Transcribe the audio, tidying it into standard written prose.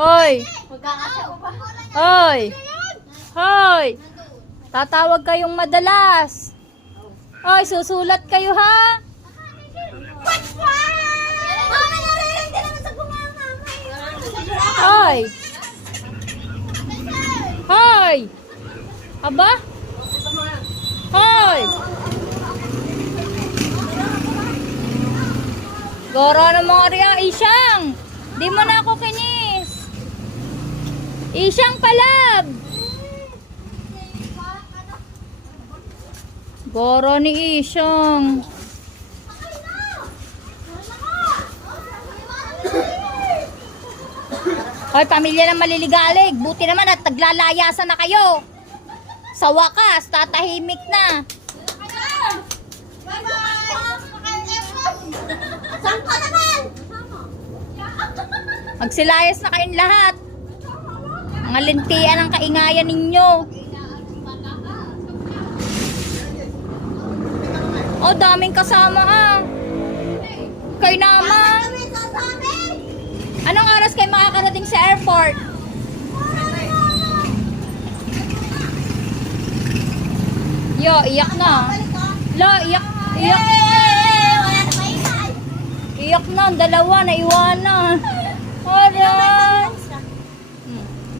Hoy! Magkakasya ko pa. Hoy! Hoy! Tatawag kayong madalas. Hoy, susulat kayo ha? Mama, narinig ka naman sa bunganga. Hoy! Hoy! Aba? Hoy! Goro na mga riyan. Isyang! Di mo na ako kinis. Isyang palab! Goro ni Isyang. Hoy, pamilya ng maliligalig. Buti naman at taglalayasan na kayo. Sa wakas, tatahimik na. Saan ka naman? Magsilayas na kayong lahat. Mga lintian ang kaingayan ninyo. Oh, daming kasama ah. Kayo naman. Anong oras kayo makakarating sa airport? Yo, iyak na. Lo, iyak. Iyak na, ang dalawa, naiwanan. Alright.